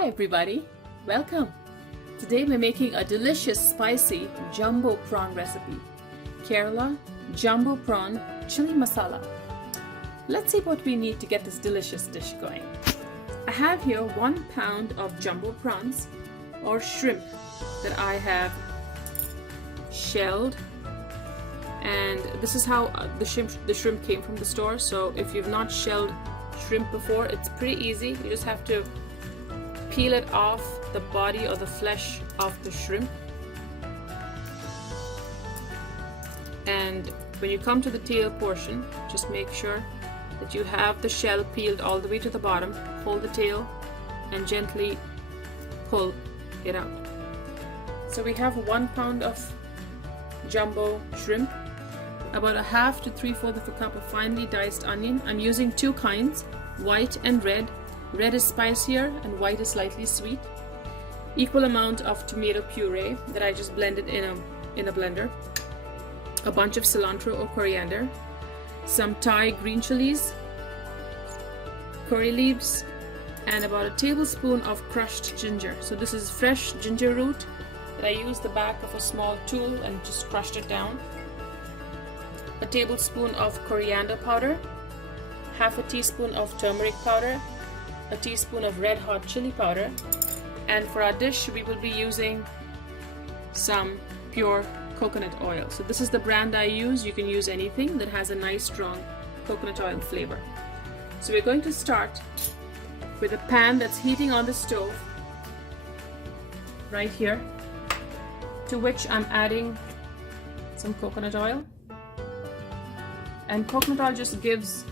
Hi everybody, welcome. Today we're making a delicious spicy jumbo prawn recipe. Kerala jumbo prawn chili masala. Let's see what we need to get this delicious dish going. I have here 1 pound of jumbo prawns or shrimp that I have shelled, and this is how the shrimp came from the store. So if you've not shelled shrimp before, it's pretty easy. You just have to peel it off the body or the flesh of the shrimp, and when you come to the tail portion, just make sure that you have the shell peeled all the way to the bottom. Hold the tail and gently pull it out. So we have 1 pound of jumbo shrimp, about a half to 3/4 of a cup of finely diced onion. I'm using 2 kinds, white and red. Red is spicier and white is slightly sweet. Equal amount of tomato puree that I just blended in a blender. A bunch of cilantro or coriander. Some Thai green chilies, curry leaves, and about a tablespoon of crushed ginger. So this is fresh ginger root that I used the back of a small tool and just crushed it down. A tablespoon of coriander powder, half a teaspoon of turmeric powder, a teaspoon of red hot chili powder, and for our dish we will be using some pure coconut oil. So this is the brand I use. You can use anything that has a nice strong coconut oil flavor. So we're going to start with a pan that's heating on the stove right here, to which I'm adding some coconut oil. And coconut oil just gives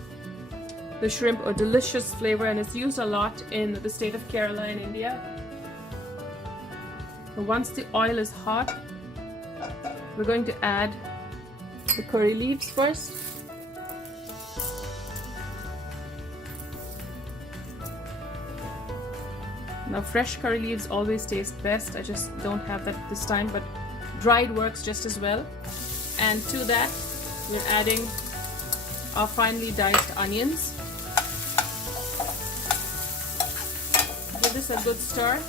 the shrimp a delicious flavor, and it's used a lot in the state of Kerala in India. So once the oil is hot, we're going to add the curry leaves first. Now fresh curry leaves always taste best. I just don't have that this time, but dried works just as well. And to that, we're adding our finely diced onions. Give this a good stir.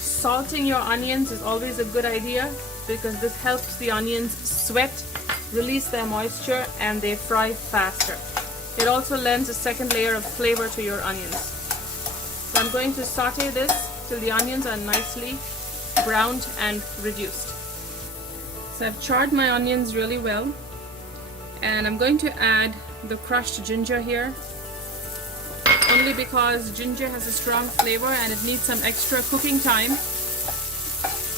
Salting your onions is always a good idea because this helps the onions sweat, release their moisture, and they fry faster. It also lends a second layer of flavor to your onions. So I'm going to saute this till the onions are nicely browned and reduced. So I've charred my onions really well, and I'm going to add the crushed ginger here, only because ginger has a strong flavor and it needs some extra cooking time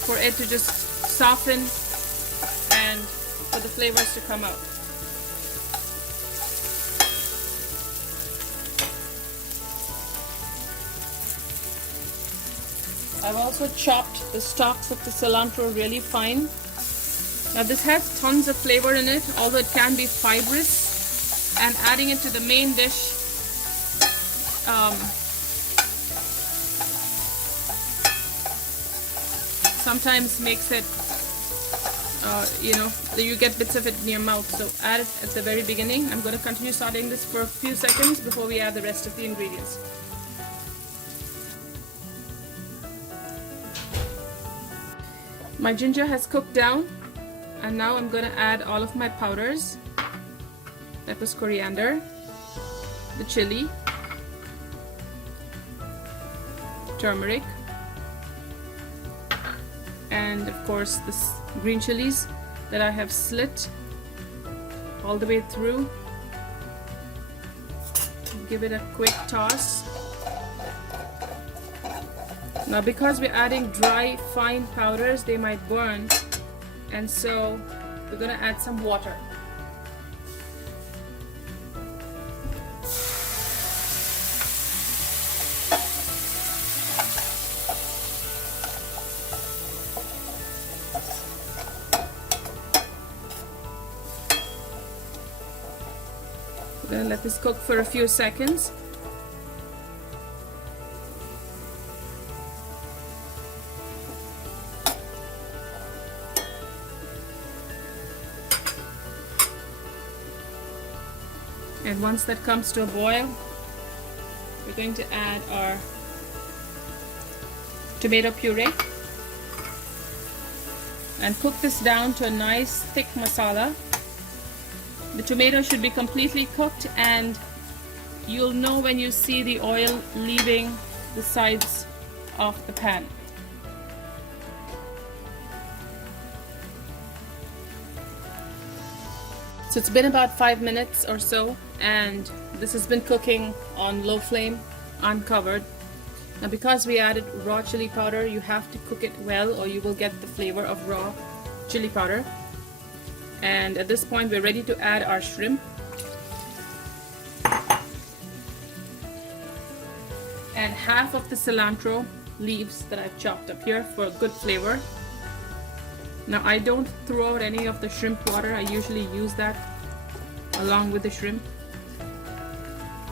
for it to just soften and for the flavors to come out. I've also chopped the stalks of the cilantro really fine. Now this has tons of flavor in it, although it can be fibrous, and adding it to the main dish sometimes makes it, you get bits of it in your mouth. So add it at the very beginning. I'm going to continue sauteing this for a few seconds before we add the rest of the ingredients. My ginger has cooked down, and now I'm going to add all of my powders. That was coriander, the chili, turmeric, and of course this green chilies that I have slit all the way through. Give it a quick toss. Now because we're adding dry fine powders, they might burn, and so we're going to add some water. We're going to let this cook for a few seconds. And once that comes to a boil, we're going to add our tomato puree and cook this down to a nice thick masala. The tomato should be completely cooked, and you'll know when you see the oil leaving the sides of the pan. So it's been about 5 minutes or so, and this has been cooking on low flame, uncovered. Now because we added raw chili powder, you have to cook it well or you will get the flavor of raw chili powder. And at this point we're ready to add our shrimp. And half of the cilantro leaves that I've chopped up here for good flavor. Now I don't throw out any of the shrimp water. I usually use that along with the shrimp,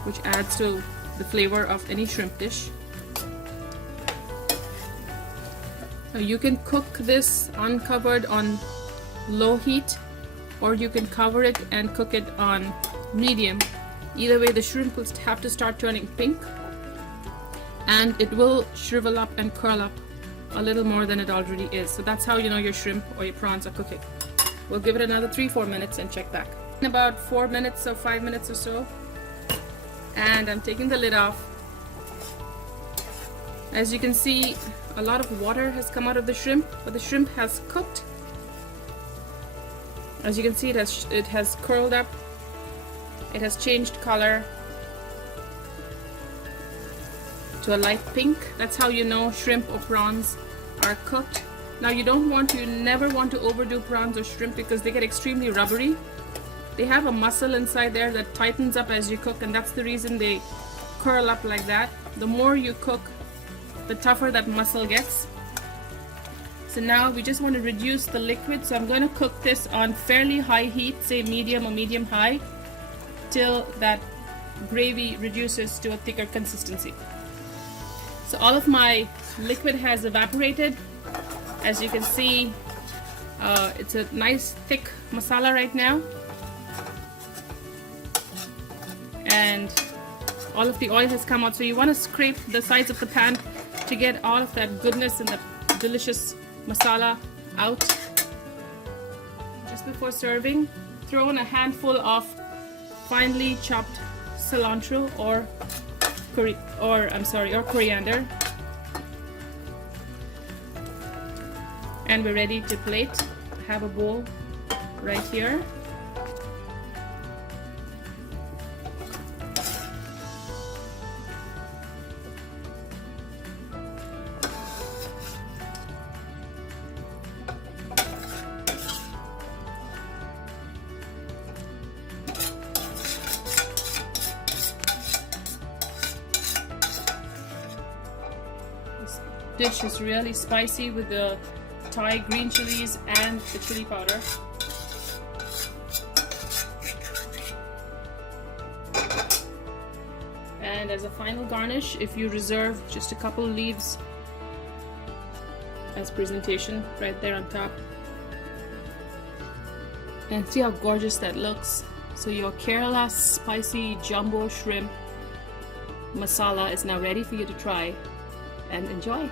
which adds to the flavor of any shrimp dish. Now you can cook this uncovered on low heat, or you can cover it and cook it on medium. Either way, the shrimp will have to start turning pink, and it will shrivel up and curl up a little more than it already is. So that's how you know your shrimp or your prawns are cooking. We'll give it another 3-4 minutes and check back. In about 4 minutes or 5 minutes or so, and I'm taking the lid off. As you can see, a lot of water has come out of the shrimp, but the shrimp has cooked. As you can see, it has curled up. It has changed color to a light pink. That's how you know shrimp or prawns are cooked. Now you never want to overdo prawns or shrimp because they get extremely rubbery. They have a muscle inside there that tightens up as you cook, and that's the reason they curl up like that. The more you cook, the tougher that muscle gets. So now we just want to reduce the liquid, so I'm going to cook this on fairly high heat, say medium or medium high, till that gravy reduces to a thicker consistency. So all of my liquid has evaporated. As you can see, it's a nice thick masala right now, and all of the oil has come out. So you want to scrape the sides of the pan to get all of that goodness and the delicious masala out. Just before serving, throw in a handful of finely chopped cilantro or coriander, and we're ready to plate. I have a bowl right here. Dish is really spicy with the Thai green chilies and the chili powder. And as a final garnish, if you reserve just a couple leaves as presentation right there on top. And see how gorgeous that looks. So your Kerala spicy jumbo shrimp masala is now ready for you to try and enjoy.